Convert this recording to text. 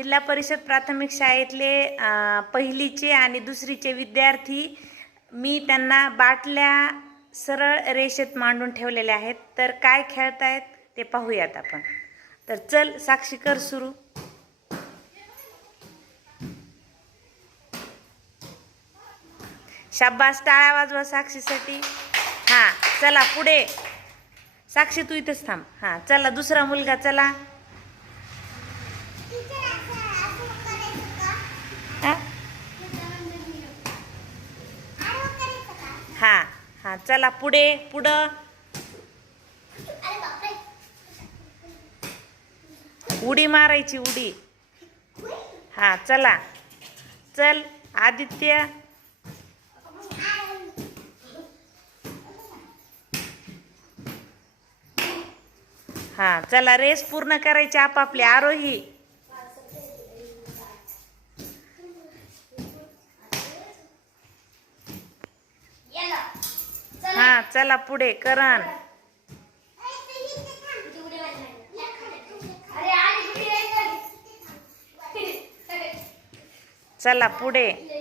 जिल्हा परिषद प्राथमिक शाळेतले पहिलीचे आणि दुसरीचे विद्यार्थी मी त्यांना बाटल्या सरळ रेषेत मांडून ठेवलेल्या आहेत. तर काय खेळतायत ते पाहूयात आपण. तर चल साक्षी कर सुरू. शाब्बास टाळ्या वाजवा साक्षीसाठी. हां चला पुढे. साक्षी तू इथंच थांब. हां चला दुसरा मुलगा चला हा हा चला पुढे पुढं. उडी मारायची उडी. हा चला. चल आदित्य. हा चला रेस पूर्ण करायची आपापली आरोही हा चला पुढे करण. चला पुढे.